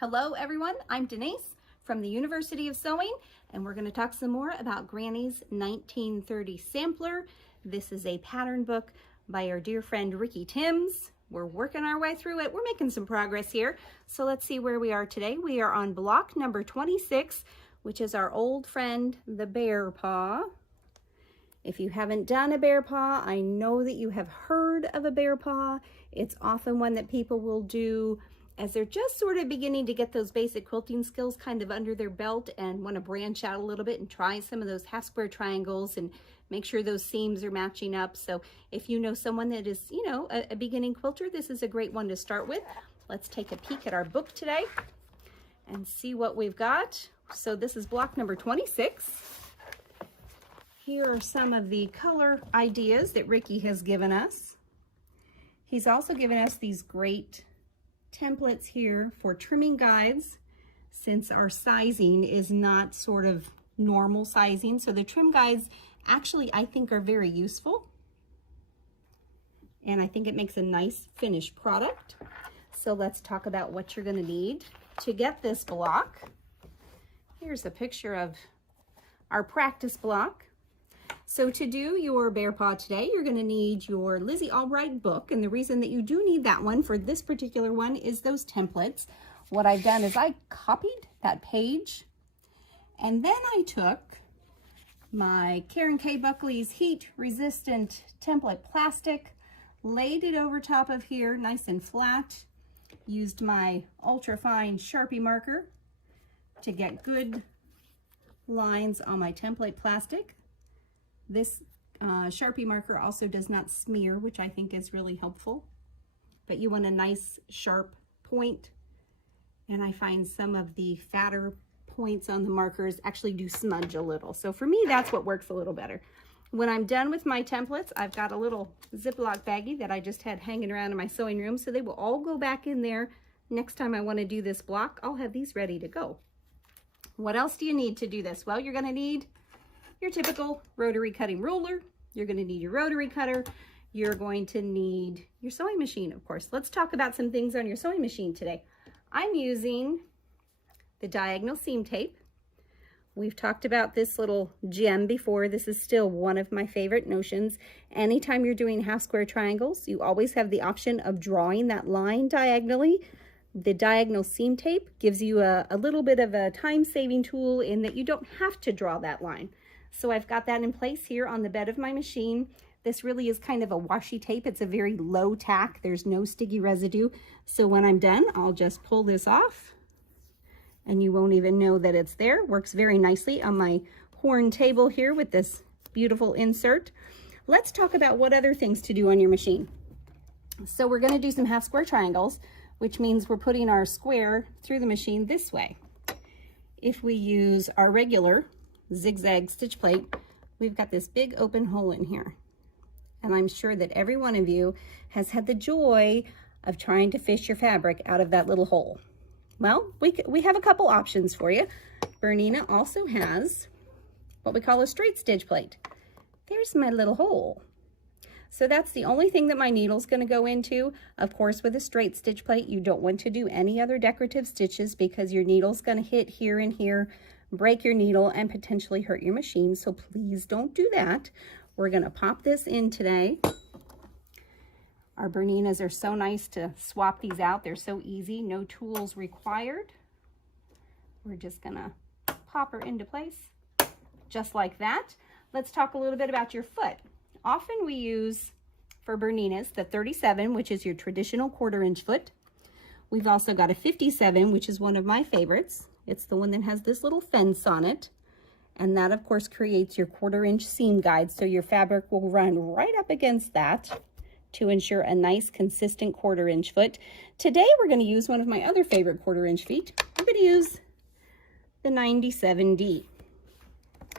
Hello everyone, I'm Denise from the University of Sewing, and we're going to talk some more about Granny's 1930 Sampler. This is a pattern book by our dear friend Ricky Timms. We're working our way through it. We're making some progress here. So let's see where we are today. We are on block number 26, which is our old friend, the Bear Paw. If you haven't done a bear paw, I know that you have heard of a bear paw. It's often one that people will do as they're just sort of beginning to get those basic quilting skills kind of under their belt and want to branch out a little bit and try some of those half square triangles and make sure those seams are matching up. So if you know someone that is, a beginning quilter, this is a great one to start with. Let's take a peek at our book today and see what we've got. So this is block number 26. Here are some of the color ideas that Ricky has given us. He's also given us these great templates here for trimming guides, since our sizing is not sort of normal sizing. So the trim guides actually, I think, are very useful. And I think it makes a nice finished product. So let's talk about what you're going to need to get this block. Here's a picture of our practice block. So to do your bear paw today, you're going to need your Lizzy Albright book. And the reason that you do need that one for this particular one is those templates. What I've done is I copied that page, and then I took my Karen K. Buckley's heat resistant template plastic, laid it over top of here nice and flat, used my ultra fine Sharpie marker to get good lines on my template plastic. This Sharpie marker also does not smear, which I think is really helpful, but you want a nice sharp point. And I find some of the fatter points on the markers actually do smudge a little. So for me, that's what works a little better. When I'm done with my templates, I've got a little Ziploc baggie that I just had hanging around in my sewing room. So they will all go back in there. Next time I want to do this block, I'll have these ready to go. What else do you need to do this? Well, you're going to need your typical rotary cutting ruler. You're going to need your rotary cutter. You're going to need your sewing machine, of course. Let's talk about some things on your sewing machine today. I'm using the diagonal seam tape. We've talked about this little gem before. This is still one of my favorite notions. Anytime you're doing half square triangles, you always have the option of drawing that line diagonally. The diagonal seam tape gives you a little bit of a time-saving tool in that you don't have to draw that line. So I've got that in place here on the bed of my machine. This really is kind of a washi tape. It's a very low tack. There's no sticky residue. So when I'm done, I'll just pull this off and you won't even know that it's there. Works very nicely on my horn table here with this beautiful insert. Let's talk about what other things to do on your machine. So we're going to do some half square triangles, which means we're putting our square through the machine this way. If we use our regular zigzag stitch plate, we've got this big open hole in here. And I'm sure that every one of you has had the joy of trying to fish your fabric out of that little hole. Well, we have a couple options for you. Bernina also has what we call a straight stitch plate. There's my little hole. So that's the only thing that my needle's going to go into. Of course, with a straight stitch plate, you don't want to do any other decorative stitches because your needle's going to hit here and here, break your needle, and potentially hurt your machine. So please don't do that. We're going to pop this in today. Our Berninas are so nice to swap these out. They're so easy, no tools required. We're just going to pop her into place just like that. Let's talk a little bit about your foot. Often we use, for Berninas, the 37, which is your traditional 1/4 inch foot. We've also got a 57, which is one of my favorites. It's the one that has this little fence on it. And that, of course, creates your 1/4 inch seam guide. So your fabric will run right up against that to ensure a nice, consistent 1/4 inch foot. Today, we're going to use one of my other favorite 1/4 inch feet. We're going to use the 97D.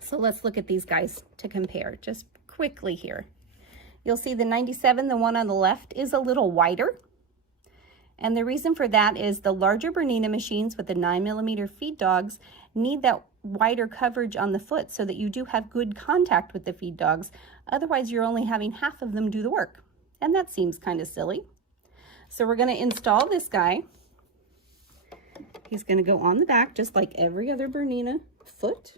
So let's look at these guys to compare just quickly here. You'll see the 97, the one on the left, is a little wider. And the reason for that is the larger Bernina machines with the 9mm feed dogs need that wider coverage on the foot so that you do have good contact with the feed dogs. Otherwise, you're only having half of them do the work. And that seems kind of silly. So we're going to install this guy. is going to go on the back, just like every other Bernina foot.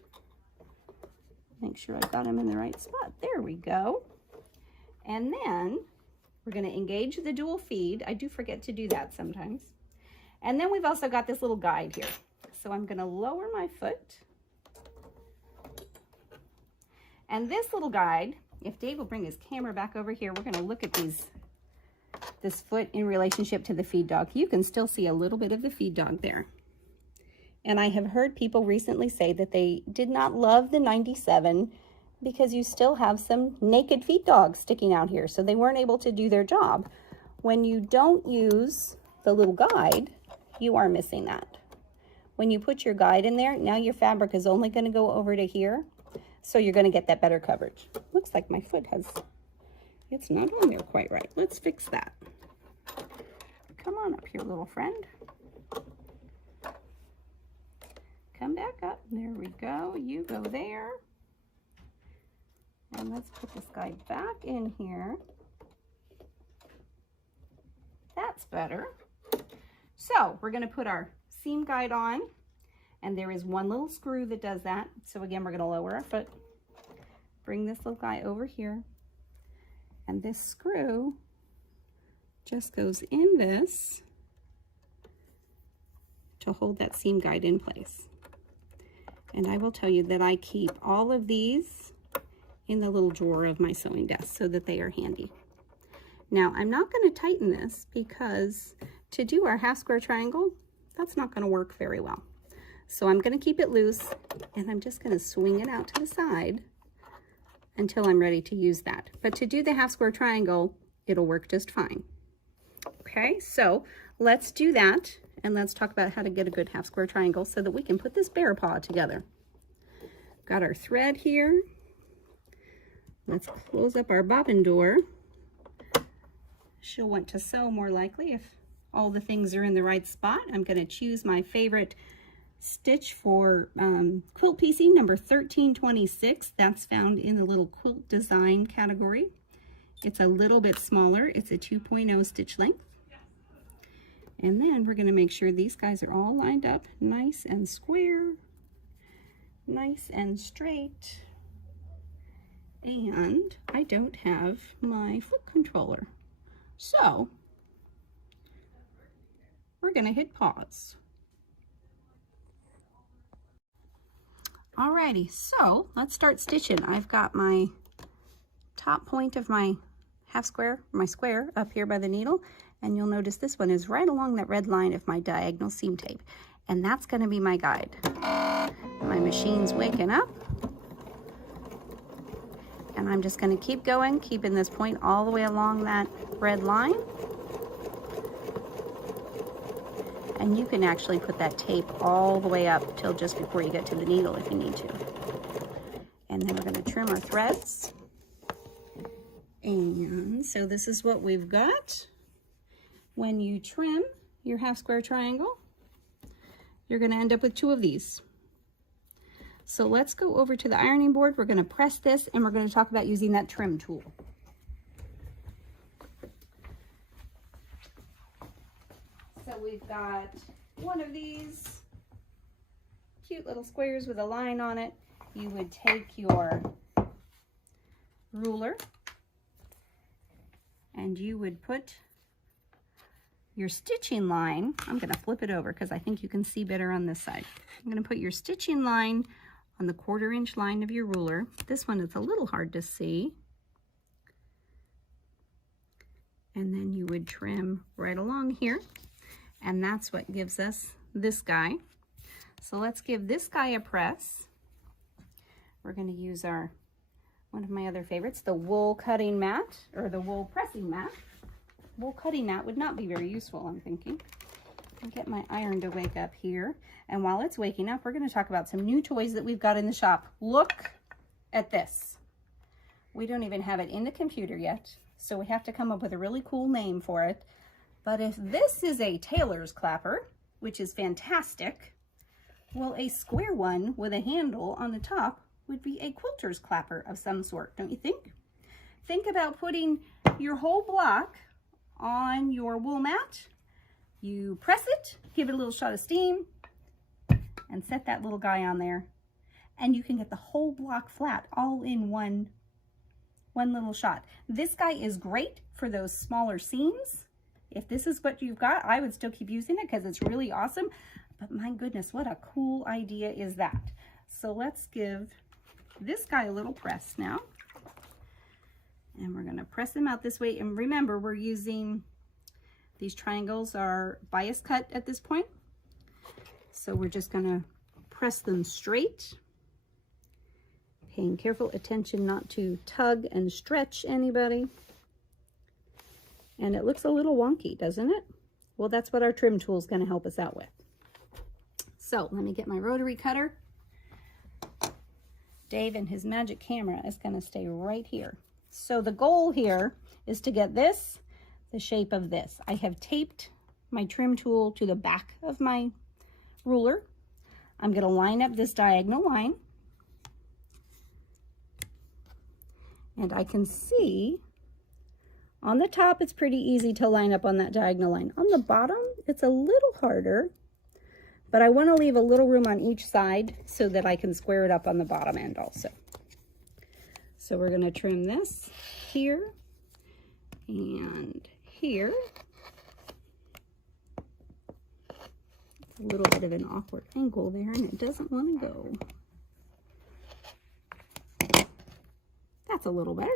Make sure I've got him in the right spot. There we go. And then we're going to engage the dual feed. I do forget to do that sometimes. And then we've also got this little guide here. So I'm going to lower my foot. And this little guide, if Dave will bring his camera back over here, we're going to look at this foot in relationship to the feed dog. You can still see a little bit of the feed dog there. And I have heard people recently say that they did not love the 97 because you still have some naked feed dogs sticking out here, so they weren't able to do their job. When you don't use the little guide, you are missing that. When you put your guide in there, now your fabric is only going to go over to here, so you're going to get that better coverage. Looks like my foot it's not on there quite right. Let's fix that. Come on up here, little friend. Come back up. There we go. You go there. And let's put this guy back in here. That's better. So we're going to put our seam guide on, and there is one little screw that does that. So again, we're going to lower our foot, bring this little guy over here, and this screw just goes in this to hold that seam guide in place. And I will tell you that I keep all of these in the little drawer of my sewing desk so that they are handy. Now, I'm not going to tighten this because to do our half square triangle, that's not going to work very well. So I'm going to keep it loose, and I'm just going to swing it out to the side until I'm ready to use that. But to do the half square triangle, it'll work just fine. Okay, so let's do that, and let's talk about how to get a good half square triangle so that we can put this bear paw together. Got our thread here. Let's close up our bobbin door. She'll want to sew more likely if all the things are in the right spot. I'm going to choose my favorite stitch for quilt piecing, number 1326. That's found in the little quilt design category. It's a little bit smaller. It's a 2.0 stitch length. And then we're going to make sure these guys are all lined up nice and square, nice and straight. And I don't have my foot controller. So we're going to hit pause. Alrighty, so let's start stitching. I've got my top point of my half square, my square up here by the needle, and you'll notice this one is right along that red line of my diagonal seam tape, and that's going to be my guide. My machine's waking up, and I'm just going to keep going, keeping this point all the way along that red line. And you can actually put that tape all the way up till just before you get to the needle if you need to. And then we're going to trim our threads. And so this is what we've got. When you trim your half square triangle, you're going to end up with two of these. So let's go over to the ironing board. We're going to press this, and we're going to talk about using that trim tool. So we've got one of these cute little squares with a line on it. You would take your ruler and you would put your stitching line. I'm going to flip it over because I think you can see better on this side. I'm going to put your stitching line on the 1/4 inch line of your ruler. This one is a little hard to see. And then you would trim right along here. And that's what gives us this guy. So let's give this guy a press. We're going to use one of my other favorites, the wool cutting mat, or the wool pressing mat. Wool cutting mat would not be very useful, I'm thinking. I'll get my iron to wake up here. And while it's waking up, we're going to talk about some new toys that we've got in the shop. Look at this. We don't even have it in the computer yet, so we have to come up with a really cool name for it. But if this is a tailor's clapper, which is fantastic, well, a square one with a handle on the top would be a quilter's clapper of some sort, don't you think? Think about putting your whole block on your wool mat. You press it, give it a little shot of steam, and set that little guy on there. And you can get the whole block flat all in one little shot. This guy is great for those smaller seams. If this is what you've got, I would still keep using it because it's really awesome. But my goodness, what a cool idea is that. So let's give this guy a little press now. And we're gonna press them out this way. And remember, we're using, these triangles are bias cut at this point. So we're just gonna press them straight. Paying careful attention not to tug and stretch anybody. And it looks a little wonky, doesn't it? Well, that's what our trim tool is going to help us out with. So let me get my rotary cutter. Dave and his magic camera is going to stay right here. So the goal here is to get this the shape of this. I have taped my trim tool to the back of my ruler. I'm going to line up this diagonal line. And I can see on the top, it's pretty easy to line up on that diagonal line. On the bottom, it's a little harder, but I want to leave a little room on each side so that I can square it up on the bottom end also. So we're going to trim this here and here. A little bit of an awkward angle there, and it doesn't want to go. That's a little better.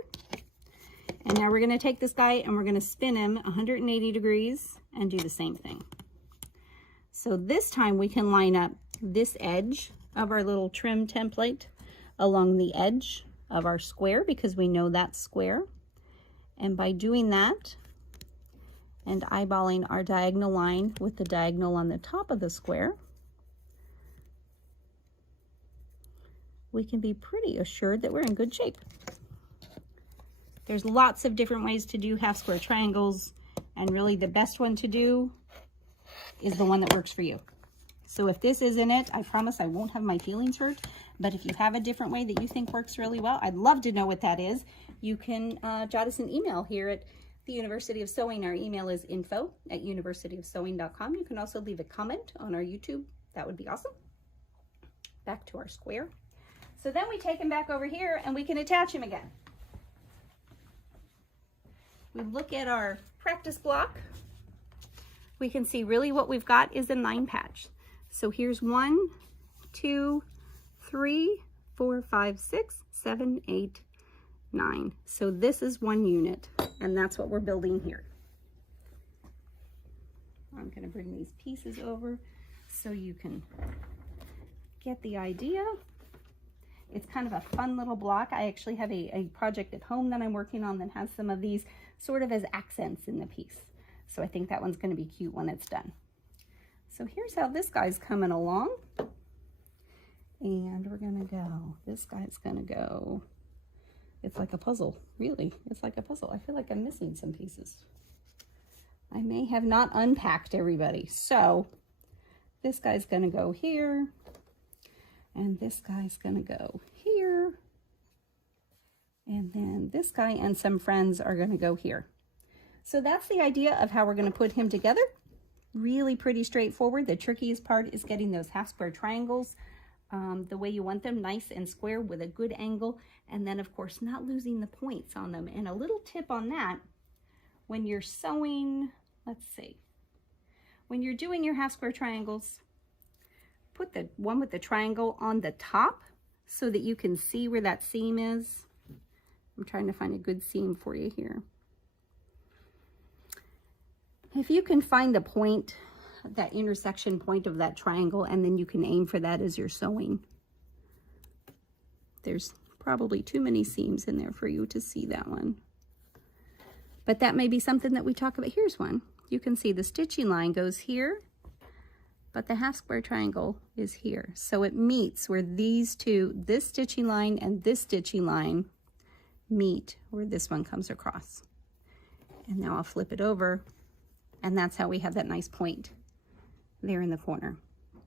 And now we're going to take this guy and we're going to spin him 180 degrees and do the same thing. So this time we can line up this edge of our little trim template along the edge of our square because we know that's square. And by doing that and eyeballing our diagonal line with the diagonal on the top of the square, we can be pretty assured that we're in good shape. There's lots of different ways to do half square triangles, and really the best one to do is the one that works for you. So if this isn't it, I promise I won't have my feelings hurt, but if you have a different way that you think works really well, I'd love to know what that is. You can jot us an email here at the University of Sewing. Our email is info@universityofsewing.com. You can also leave a comment on our YouTube. That would be awesome. Back to our square. So then we take him back over here and we can attach him again. We look at our practice block. We can see really what we've got is a 9 patch. So here's 1, 2, 3, 4, 5, 6, 7, 8, 9. So this is 1 unit, and that's what we're building here. I'm going to bring these pieces over so you can get the idea. It's kind of a fun little block. I actually have a project at home that I'm working on that has some of these sort of as accents in the piece. So I think that one's going to be cute when it's done. So here's how this guy's coming along. And we're going to go, this guy's going to go, it's like a puzzle, really. It's like a puzzle. I feel like I'm missing some pieces. I may have not unpacked everybody. So this guy's going to go here. And this guy's going to go here. And then this guy and some friends are going to go here. So that's the idea of how we're going to put him together. Really pretty straightforward. The trickiest part is getting those half square triangles the way you want them, nice and square with a good angle. And then of course not losing the points on them. And a little tip on that, when you're sewing, let's see, when you're doing your half square triangles, put the one with the triangle on the top so that you can see where that seam is. I'm trying to find a good seam for you here. If you can find the point, that intersection point of that triangle, and then you can aim for that as you're sewing. There's probably too many seams in there for you to see that one. But that may be something that we talk about. Here's one. You can see the stitching line goes here, but the half square triangle is here. So it meets where these two, this stitching line and this stitching line, meet where this one comes across. And now I'll flip it over, and that's how we have that nice point there in the corner.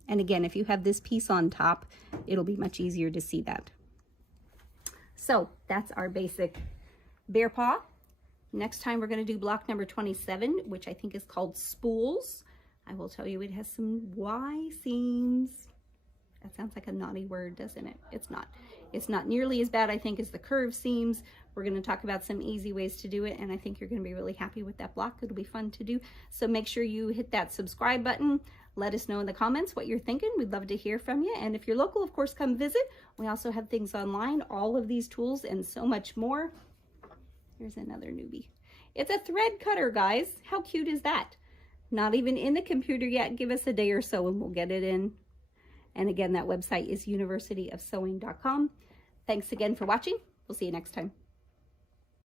And again, if you have this piece on top, it'll be much easier to see that. So that's our basic bear paw. Next time we're going to do block number 27, which I think is called spools. I will tell you it has some Y seams. That sounds like a naughty word, doesn't it? It's not. It's not nearly as bad, I think, as the curved seams. We're going to talk about some easy ways to do it, and I think you're going to be really happy with that block. It'll be fun to do. So make sure you hit that subscribe button. Let us know in the comments what you're thinking. We'd love to hear from you. And if you're local, of course, come visit. We also have things online, all of these tools and so much more. Here's another newbie. It's a thread cutter, guys. How cute is that? Not even in the computer yet. Give us a day or so and we'll get it in. And again, that website is universityofsewing.com. Thanks again for watching. We'll see you next time.